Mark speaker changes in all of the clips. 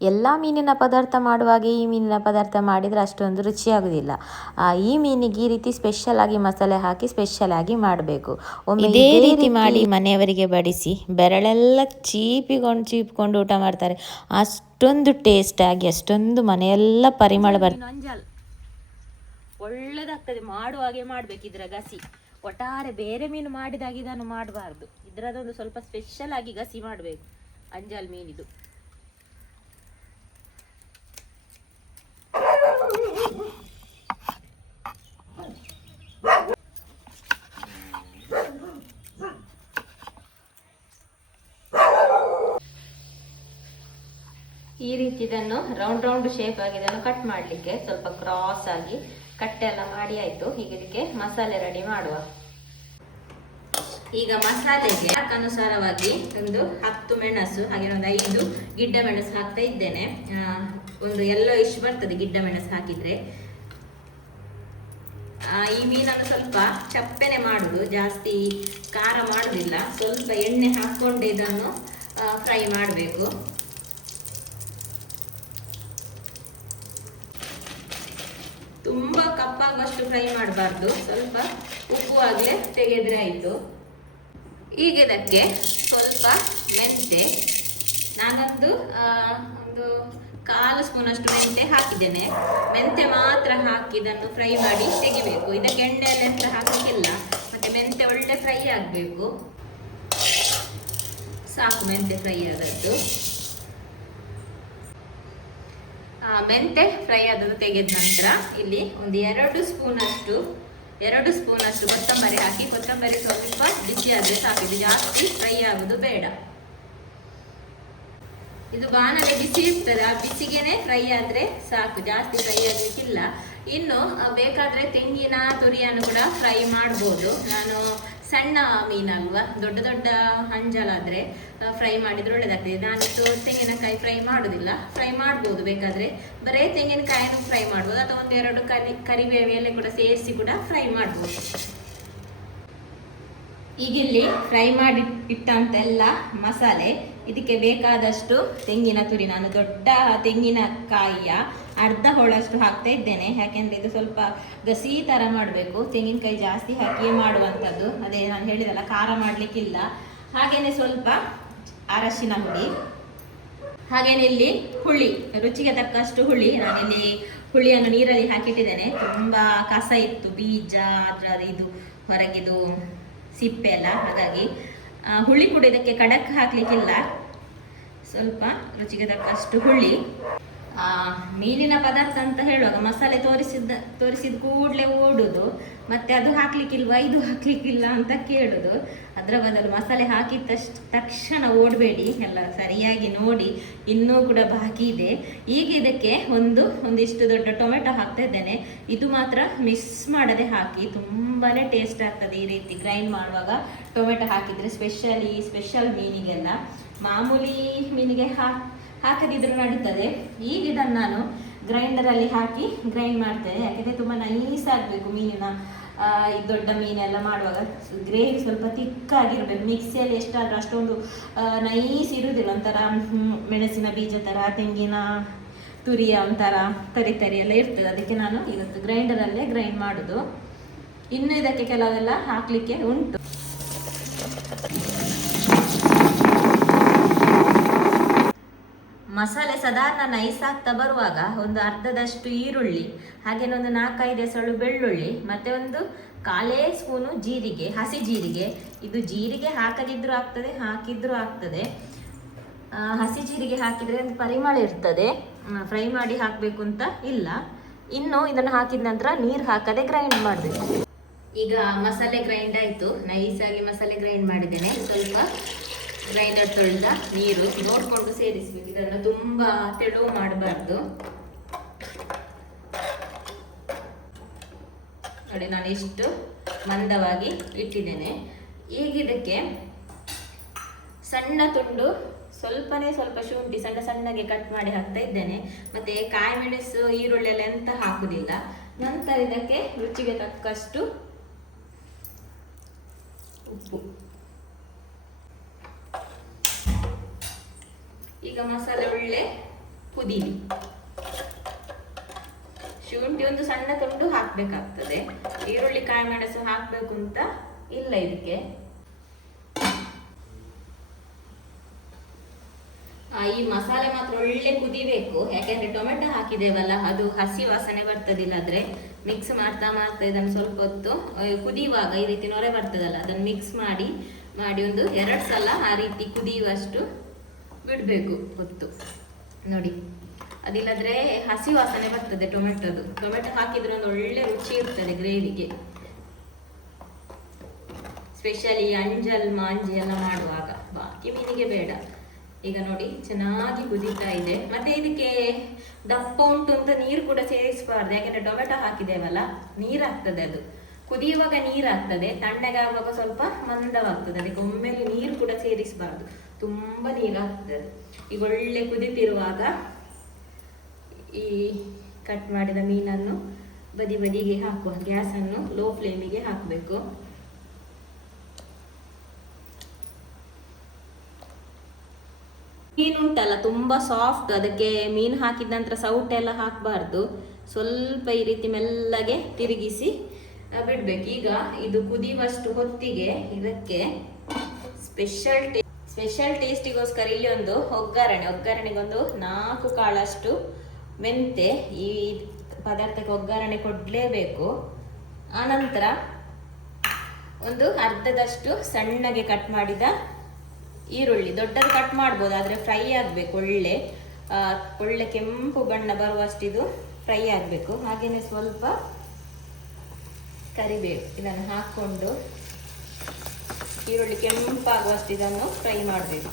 Speaker 1: ಎಲ್ಲ ಮೀನಿನ ಪದಾರ್ಥ ಮಾಡುವಾಗ ಈ ಮೀನಿನ ಪದಾರ್ಥ ಮಾಡಿದರೆ ಅಷ್ಟೊಂದು ರುಚಿಯಾಗುವುದಿಲ್ಲ. ಈ ಮೀನಿಗೆ ಈ ರೀತಿ ಸ್ಪೆಷಲ್ ಆಗಿ ಮಸಾಲೆ ಹಾಕಿ ಸ್ಪೆಷಲ್ ಆಗಿ ಮಾಡಬೇಕು. ಒಮ್ಮೆ ಇದೇ ರೀತಿ ಮಾಡಿ ಮನೆಯವರಿಗೆ ಬಡಿಸಿ ಬೆರಳೆಲ್ಲ ಚೀಪಿಕೊಂಡು ಚೀಪ್ಕೊಂಡು ಊಟ ಮಾಡ್ತಾರೆ. ಅಷ್ಟೊಂದು ಟೇಸ್ಟ್ ಆಗಿ ಅಷ್ಟೊಂದು ಮನೆಯೆಲ್ಲ ಪರಿಮಳ ಬರ್ತದೆ
Speaker 2: ಅಂಜಲ್. ಒಳ್ಳೇದಾಗ್ತದೆ. ಮಾಡುವಾಗೆ ಮಾಡಬೇಕು ಇದರ ಗಸಿ. ಒಟ್ಟಾರೆ ಬೇರೆ ಮೀನು ಮಾಡಿದಾಗ ಇದನ್ನು ಮಾಡಬಾರ್ದು. ಇದರದೊಂದು ಸ್ವಲ್ಪ ಸ್ಪೆಷಲ್ ಆಗಿ ಗಸಿ ಮಾಡಬೇಕು ಅಂಜಲ್ ಮೀನಿದು. ಈ ರೀತಿ ಇದನ್ನು ರೌಂಡ್ ರೌಂಡ್ ಶೇಪ್ ಆಗಿ ಇದನ್ನು ಕಟ್ ಮಾಡಲಿಕ್ಕೆ ಸ್ವಲ್ಪ ಕ್ರಾಸ್ ಆಗಿ ಕಟ್ ಎಲ್ಲ ಮಾಡಿ ಆಯ್ತು. ಈಗ ಇದಕ್ಕೆ ಮಸಾಲೆ ರೆಡಿ ಮಾಡುವ. ಈಗ ಮಸಾಲೆಗೆ ಅನುಸಾರವಾಗಿ ಒಂದು ಹತ್ತು ಮೆಣಸು, ಹಾಗೆ ಒಂದು ಐದು ಗಿಡ್ಡ ಮೆಣಸು ಹಾಕ್ತಾ ಇದ್ದೇನೆ. ಒಂದು ಎಲ್ಲೋ ಇಷ್ಟು ಬರ್ತದೆ ಗಿಡ್ಡ ಮೆಣಸು ಹಾಕಿದ್ರೆ. ಈ ಮೀನನ್ನು ಸ್ವಲ್ಪ ಚಪ್ಪೆನೆ ಮಾಡುದು, ಜಾಸ್ತಿ ಖಾರ ಮಾಡುದಿಲ್ಲ. ಸ್ವಲ್ಪ ಎಣ್ಣೆ ಹಾಕೊಂಡು ಇದನ್ನು ಫ್ರೈ ಮಾಡಬೇಕು. ತುಂಬಾ ಕಪ್ಪಾಗುವಷ್ಟು ಫ್ರೈ ಮಾಡಬಾರ್ದು. ಸ್ವಲ್ಪ ಉಪ್ಪು ಆಗಲೇ ತೆಗೆದ್ರೆ ಆಯಿತು. ಈಗ ಇದಕ್ಕೆ ಸ್ವಲ್ಪ ಮೆಂತೆ. ನಾನೊಂದು ಒಂದು ಕಾಲು ಸ್ಪೂನಷ್ಟು ಮೆಂತೆ ಹಾಕಿದ್ದೇನೆ. ಮೆಂತೆ ಮಾತ್ರ ಹಾಕಿ ಇದನ್ನು ಫ್ರೈ ಮಾಡಿ ತೆಗಿಬೇಕು. ಇದಕ್ಕೆ ಎಣ್ಣೆ ಎಲ್ಲ ಎಂತ ಹಾಕಲಿಕ್ಕಿಲ್ಲ ಮತ್ತೆ ಮೆಂತೆ ಒಳ್ಳೆ ಫ್ರೈ ಆಗಬೇಕು. ಸಾಕು ಮೆಂತೆ ಫ್ರೈ ಆದದ್ದು ಆ, ಮೆಂತೆ ಫ್ರೈ ಆದದ್ದು ತೆಗೆದ ನಂತರ ಇಲ್ಲಿ ಒಂದು ಎರಡು ಸ್ಪೂನಷ್ಟು ಎರಡು ಸ್ಪೂನಷ್ಟು ಕೊತ್ತಂಬರಿ ಹಾಕಿ. ಕೊತ್ತಂಬರಿ ಸ್ವಲ್ಪ ಬಿಸಿ ಆದರೆ ಸಾಕು. ಜಾಸ್ತಿ ಫ್ರೈ ಆಗೋದು ಬೇಡ. ಇದು ಬಾಣಲೆ ಬಿಸಿ ಇರ್ತದೆ. ಆ ಬಿಸಿಗೆನೆ ಫ್ರೈ ಆದ್ರೆ ಸಾಕು. ಜಾಸ್ತಿ ಫ್ರೈ ಆಗಲಿಕ್ಕಿಲ್ಲ. ಇನ್ನು ಬೇಕಾದ್ರೆ ತೆಂಗಿನ ತುರಿಯನ್ನು ಕೂಡ ಫ್ರೈ ಮಾಡ್ಬೋದು. ನಾನು ಸಣ್ಣ ಮೀನಲ್ವಾ ದೊಡ್ಡ ದೊಡ್ಡ ಹಂಜಲಾದ್ರೆ ಫ್ರೈ ಮಾಡಿದರೆ ಒಳ್ಳೇದಾಗ್ತದೆ. ನಾನಿತ್ತು ತೆಂಗಿನಕಾಯಿ ಫ್ರೈ ಮಾಡೋದಿಲ್ಲ. ಫ್ರೈ ಮಾಡ್ಬೋದು ಬೇಕಾದ್ರೆ. ಬರೀ ತೆಂಗಿನಕಾಯನ್ನು ಫ್ರೈ ಮಾಡ್ಬೋದು. ಅಥವಾ ಒಂದೆರಡು ಕರಿ ಕರಿಬೇವು ಎಲೆ ಕೂಡ ಸೇರಿಸಿ ಕೂಡ ಫ್ರೈ ಮಾಡ್ಬೋದು. ಈಗ ಇಲ್ಲಿ ಫ್ರೈ ಮಾಡಿ ಇಟ್ಟಂತೆಲ್ಲ ಮಸಾಲೆ ಇದಕ್ಕೆ ಬೇಕಾದಷ್ಟು ತೆಂಗಿನ ತುರಿ. ನಾನು ದೊಡ್ಡ ತೆಂಗಿನಕಾಯಿಯ ಅರ್ಧ ಹೋಳಷ್ಟು ಹಾಕ್ತಾ ಇದ್ದೇನೆ. ಯಾಕೆಂದ್ರೆ ಇದು ಸ್ವಲ್ಪ ಗಸಿ ಥರ ಮಾಡಬೇಕು. ತೆಂಗಿನಕಾಯಿ ಜಾಸ್ತಿ ಹಾಕಿಯೇ ಮಾಡುವಂಥದ್ದು. ಅದೇ ನಾನು ಹೇಳಿದಲ್ಲ, ಖಾರ ಮಾಡಲಿಕ್ಕಿಲ್ಲ. ಹಾಗೇನೆ ಸ್ವಲ್ಪ ಅರಶಿನ ಹುಡಿ ಹಾಗೇನೆ ಇಲ್ಲಿ ಹುಳಿ. ರುಚಿಗೆ ತಕ್ಕಷ್ಟು ಹುಳಿ. ನಾನಿಲ್ಲಿ ಹುಳಿಯನ್ನು ನೀರಲ್ಲಿ ಹಾಕಿಟ್ಟಿದ್ದೇನೆ. ತುಂಬಾ ಕಸ ಇತ್ತು. ಬೀಜ, ಅದ್ರ ಇದು ಹೊರಗಿದು ಸಿಪ್ಪೆ ಎಲ್ಲ. ಹಾಗಾಗಿ ಹುಳಿ ಕೂಡ ಇದಕ್ಕೆ ಖಡಕ್ ಹಾಕ್ಲಿಕ್ಕಿಲ್ಲ. ಸ್ವಲ್ಪ ರುಚಿಗೆ ತಕ್ಕಷ್ಟು ಹುಳಿ. ಮೀನಿನ ಪದಾರ್ಥ ಅಂತ ಹೇಳುವಾಗ ಮಸಾಲೆ ತೋರಿಸಿದ ತೋರಿಸಿದ ಕೂಡಲೇ ಓಡುದು. ಮತ್ತೆ ಅದು ಹಾಕ್ಲಿಕ್ಕಿಲ್ವಾ, ಇದು ಹಾಕ್ಲಿಕ್ಕಿಲ್ಲ ಅಂತ ಕೇಳುದು. ಅದರ ಬದಲು ಮಸಾಲೆ ಹಾಕಿದ ತಕ್ಷ ತಕ್ಷಣ ಓಡಬೇಡಿ, ಎಲ್ಲ ಸರಿಯಾಗಿ ನೋಡಿ, ಇನ್ನೂ ಕೂಡ ಬಾಕಿ ಇದೆ. ಈಗ ಇದಕ್ಕೆ ಒಂದು, ಒಂದಿಷ್ಟು ದೊಡ್ಡ ಟೊಮೆಟೊ ಹಾಕ್ತಾ ಇದ್ದೇನೆ. ಇದು ಮಾತ್ರ ಮಿಸ್ ಮಾಡದೆ ಹಾಕಿ, ತುಂಬಾನೇ ಟೇಸ್ಟ್ ಆಗ್ತದೆ ಈ ರೀತಿ ಗ್ರೈಂಡ್ ಮಾಡುವಾಗ. ಟೊಮೆಟೊ ಹಾಕಿದ್ರೆ ಸ್ಪೆಷಲಿ ಸ್ಪೆಷಲ್ ಮೀನಿಗೆಲ್ಲ. ಮಾಮೂಲಿ ಮೀನಿಗೆ ಹಾ, ಹಾಕದಿದ್ರು ನಡೀತದೆ. ಈಗ ಇದನ್ನು ನಾನು ಗ್ರೈಂಡರಲ್ಲಿ ಹಾಕಿ ಗ್ರೈಂಡ್ ಮಾಡ್ತೇನೆ. ಯಾಕೆಂದರೆ ತುಂಬ ನೈಸ್ ಆಗಬೇಕು ಮೀನಿನ. ಈ ದೊಡ್ಡ ಮೀನೆಲ್ಲ ಮಾಡುವಾಗ ಗ್ರೇವಿ ಸ್ವಲ್ಪ ತಿಕ್ಕಾಗಿರ್ಬೇಕು. ಮಿಕ್ಸಿಯಲ್ಲಿ ಎಷ್ಟಾದರೂ ಅಷ್ಟೊಂದು ನೈಸ್ ಇರುವುದಿಲ್ಲ ಒಂಥರ ಮೆಣಸಿನ ಬೀಜ ಥರ ತೆಂಗಿನ ತುರಿಯ ಒಂಥರ ತರಿ ತರಿ ಎಲ್ಲ ಇರ್ತದೆ. ಅದಕ್ಕೆ ನಾನು ಇವತ್ತು ಗ್ರೈಂಡರಲ್ಲೇ ಗ್ರೈಂಡ್ ಮಾಡೋದು. ಇನ್ನು ಇದಕ್ಕೆ ಕೆಲವೆಲ್ಲ ಹಾಕಲಿಕ್ಕೆ ಉಂಟು. ಮಸಾಲೆ ಸಾಧಾರಣ ನೈಸ್ ಆಗ್ತಾ ಬರುವಾಗ ಒಂದು ಅರ್ಧದಷ್ಟು ಈರುಳ್ಳಿ, ಹಾಗೇನೆ ಒಂದು ನಾಲ್ಕೈದು ಎಸಳು ಬೆಳ್ಳುಳ್ಳಿ, ಮತ್ತೆ ಒಂದು ಕಾಲೇ ಸ್ಪೂನು ಜೀರಿಗೆ, ಹಸಿ ಜೀರಿಗೆ. ಇದು ಜೀರಿಗೆ ಹಾಕದಿದ್ರೂ ಆಗ್ತದೆ, ಹಾಕಿದ್ರೂ ಆಗ್ತದೆ. ಹಸಿ ಜೀರಿಗೆ ಹಾಕಿದ್ರೆ ಒಂದು ಪರಿಮಳ ಇರ್ತದೆ. ಫ್ರೈ ಮಾಡಿ ಹಾಕಬೇಕು ಅಂತ ಇಲ್ಲ. ಇನ್ನು ಇದನ್ನು ಹಾಕಿದ ನಂತರ ನೀರು ಹಾಕದೆ ಗ್ರೈಂಡ್ ಮಾಡಬೇಕು. ಈಗ ಮಸಾಲೆ ಗ್ರೈಂಡ್ ಆಯಿತು. ನೈಸಾಗಿ ಮಸಾಲೆ ಗ್ರೈಂಡ್ ಮಾಡಿದ್ದೇನೆ. ಸ್ವಲ್ಪ ಗ್ರೈಂಡರ್ ತೊಳೆದ ನೀರು ನೋಡಿಕೊಂಡು ಸೇರಿಸ್ಬೇಕು ಇದನ್ನು ತುಂಬ ತೆಳು ಮಾಡಬಾರ್ದು. ನೋಡಿ, ನಾನು ಇಷ್ಟು ಮಂದವಾಗಿ ಇಟ್ಟಿದ್ದೇನೆ. ಈಗ ಇದಕ್ಕೆ ಸಣ್ಣ ತುಂಡು, ಸ್ವಲ್ಪನೇ ಸ್ವಲ್ಪ ಶುಂಠಿ, ಸಣ್ಣ ಸಣ್ಣಗೆ ಕಟ್ ಮಾಡಿ ಹಾಕ್ತಾ ಇದ್ದೇನೆ. ಮತ್ತೆ ಕಾಯಿ ಮೆಣಸು ಈರುಳ್ಳಿ ಎಲ್ಲ ಎಂತ ಹಾಕುದಿಲ್ಲ. ನಂತರ ಇದಕ್ಕೆ ರುಚಿಗೆ ತಕ್ಕಷ್ಟು ಉಪ್ಪು. ಈಗ ಮಸಾಲೆ ಒಳ್ಳೆ ಪುದೀನಿ. ಶುಂಠಿ ಒಂದು ಸಣ್ಣ ತುಂಡು ಹಾಕ್ಬೇಕಾಗ್ತದೆ. ಈರುಳ್ಳಿ ಕಾಯಿ ಮೆಣಸು ಹಾಕ್ಬೇಕು ಅಂತ ಇಲ್ಲ ಇದಕ್ಕೆ. ಈ ಮಸಾಲೆ ಮಾತ್ರ ಒಳ್ಳೆ ಕುದಿಬೇಕು ಯಾಕೆಂದ್ರೆ ಟೊಮೆಟೊ ಹಾಕಿದೇವಲ್ಲ ಅದು ಹಸಿ ವಾಸನೆ ಬರ್ತದಿಲ್ಲ ಇಲ್ಲಾದ್ರೆ ಮಿಕ್ಸ್ ಮಾಡ್ತಾ ಮಾಡ್ತಾ ಇದನ್ನು ಸ್ವಲ್ಪ ಹೊತ್ತು ಕುದಿಯುವಾಗ ಈ ರೀತಿ ನೊರೆ ಬರ್ತದಲ್ಲ, ಅದನ್ನು ಮಿಕ್ಸ್ ಮಾಡಿ ಮಾಡಿ ಒಂದು ಎರಡು ಸಲ ಆ ರೀತಿ ಕುದಿಯುವಷ್ಟು ಬಿಡಬೇಕು ಹೊತ್ತು ನೋಡಿ, ಅದಿಲ್ಲದ್ರೆ ಹಸಿ ವಾಸನೆ ಬರ್ತದೆ ಟೊಮೆಟೊದು. ಟೊಮೆಟೊ ಹಾಕಿದ್ರೆ ಒಂದು ಒಳ್ಳೆ ರುಚಿ ಇರ್ತದೆ ಗ್ರೇವಿಗೆ. ಸ್ಪೆಷಲಿ ಅಂಜಲ್, ಮಾಂಜಿ ಎಲ್ಲ ಮಾಡುವಾಗ. ಬಾಕಿ ಮೀನಿಗೆ ಬೇಡ. ಈಗ ನೋಡಿ, ಚೆನ್ನಾಗಿ ಕುದೀತಾ ಇದೆ. ಮತ್ತೆ ಇದಕ್ಕೆ ದಪ್ಪ ಉಂಟು ಅಂತ ನೀರು ಕೂಡ ಸೇರಿಸಬಾರ್ದು. ಯಾಕೆಂದ್ರೆ ಟೊಮೆಟೊ ಹಾಕಿದ್ದೇವಲ್ಲ, ನೀರಾಗ್ತದೆ ಅದು. ಕುದಿಯುವಾಗ ನೀರಾಗ್ತದೆ, ತಣ್ಣಗಾಗುವಾಗ ಸ್ವಲ್ಪ ಮಂದವಾಗ್ತದೆ. ಅದಕ್ಕೆ ಒಮ್ಮೆಲೆ ನೀರು ಕೂಡ ಸೇರಿಸಬಾರ್ದು. ತುಂಬಾ ಹಾಕ್ತದೆ ಈಗ ಒಳ್ಳೆ ಕುದಿತಿರುವಾಗ ಈ ಕಟ್ ಮಾಡಿದ ಮೀನನ್ನು ಬದಿ ಬದಿಗೆ ಹಾಕುವ ಗ್ಯಾಸನ್ನು ಲೋ ಫ್ಲೇಮಿಗೆ ಹಾಕಬೇಕು. ಮೀನು ಉಂಟಲ್ಲ ತುಂಬಾ ಸಾಫ್ಟ್ ಅದಕ್ಕೆ ಮೀನು ಹಾಕಿದ ನಂತರ ಸೌಟ್ ಎಲ್ಲ ಹಾಕಬಾರ್ದು. ಸ್ವಲ್ಪ ಈ ರೀತಿ ಮೆಲ್ಲಗೆ ತಿರುಗಿಸಿ, ಬಿಡ್ಬೇಕು. ಈಗ ಇದು ಕುದಿಯುವಷ್ಟು ಹೊತ್ತಿಗೆ ಇದಕ್ಕೆ ಸ್ಪೆಷಲ್ ಟೇ ಸ್ಪೆಷಲ್ ಟೇಸ್ಟಿಗೋಸ್ಕರ ಇಲ್ಲಿ ಒಂದು ಒಗ್ಗರಣೆ, ಒಗ್ಗರಣೆಗೊಂದು ನಾಲ್ಕು ಕಾಳಷ್ಟು ಮೆಂತೆ ಈ ಪದಾರ್ಥಕ್ಕೆ ಒಗ್ಗರಣೆ ಕೊಡಲೇಬೇಕು. ಆನಂತರ ಒಂದು ಅರ್ಧದಷ್ಟು ಸಣ್ಣಗೆ ಕಟ್ ಮಾಡಿದ ಈರುಳ್ಳಿ. ದೊಡ್ಡದು ಕಟ್ ಮಾಡ್ಬೋದು, ಆದರೆ ಫ್ರೈ ಆಗಬೇಕು ಒಳ್ಳೆ. ಒಳ್ಳೆ ಕೆಂಪು ಬಣ್ಣ ಬರುವಷ್ಟಿದು ಫ್ರೈ ಆಗಬೇಕು. ಹಾಗೆಯೇ ಸ್ವಲ್ಪ ಕರಿಬೇವು ಇದನ್ನು ಹಾಕ್ಕೊಂಡು ಈರುಳ್ಳಿ ಕೆಂಪಾಗುವಷ್ಟು ಇದನ್ನು ಫ್ರೈ ಮಾಡಬೇಕು.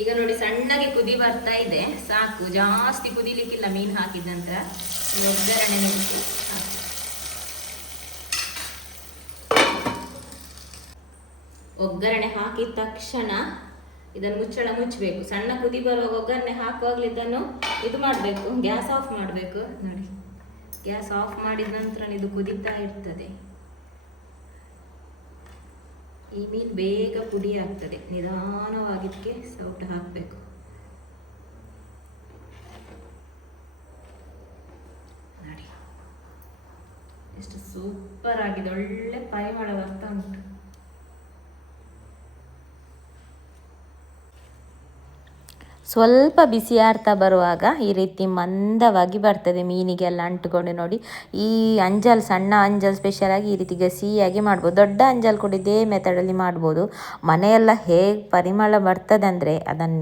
Speaker 2: ಈಗ ನೋಡಿ ಸಣ್ಣಗೆ ಕುದಿ ಬರ್ತಾ ಇದೆ. ಸಾಕು, ಜಾಸ್ತಿ ಕುದಿಲಿಕ್ಕಿಲ್ಲ ಮೀನು ಹಾಕಿದ ನಂತರ. ಒಗ್ಗರಣೆ ಒಗ್ಗರಣೆ ಹಾಕಿದ ತಕ್ಷಣ ಇದನ್ನು ಮುಚ್ಚಳ ಮುಚ್ಚಬೇಕು. ಸಣ್ಣ ಕುದಿ ಬರುವಾಗ ಒಗ್ಗರಣೆ ಹಾಕುವಾಗಲೇ ಇದನ್ನು ಇದು ಮಾಡಬೇಕು, ಗ್ಯಾಸ್ ಆಫ್ ಮಾಡಬೇಕು. ನೋಡಿ. ಗ್ಯಾಸ್ ಆಫ್ ಮಾಡಿದ ನಂತರ ಇದು ಕುದೀತಾ ಇರ್ತದೆ. ಈ ಮೀನು ಬೇಗ ಪುಡಿ ಆಗ್ತದೆ. ನಿಧಾನವಾಗಿದ್ದಕ್ಕೆ ಸೌಟ್ ಹಾಕಬೇಕು. ನೋಡಿ. ಎಷ್ಟು ಸೂಪರ್ ಆಗಿದೆ. ಒಳ್ಳೆ ಪರಿಮಳ ಬರ್ತಾ ಉಂಟು.
Speaker 1: ಸ್ವಲ್ಪ ಬಿಸಿ ಆರ್ತಾ ಬರುವಾಗ ಈ ರೀತಿ ಮಂದವಾಗಿ ಬರ್ತದೆ ಮೀನಿಗೆಲ್ಲ ಅಂಟುಕೊಂಡು ನೋಡಿ. ಈ ಅಂಜಲ್ ಸಣ್ಣ ಅಂಜಲ್ ಸ್ಪೆಷಲಾಗಿ ಈ ರೀತಿ ಗಸಿಯಾಗಿ ಮಾಡ್ಬೋದು. ದೊಡ್ಡ ಅಂಜಲ್ ಕೂಡ ಇದೇ ಮೆಥಡಲ್ಲಿ ಮಾಡ್ಬೋದು. ಮನೆಯೆಲ್ಲ ಹೇಗೆ ಪರಿಮಳ ಬರ್ತದೆ ಅಂದರೆ ಅದನ್ನು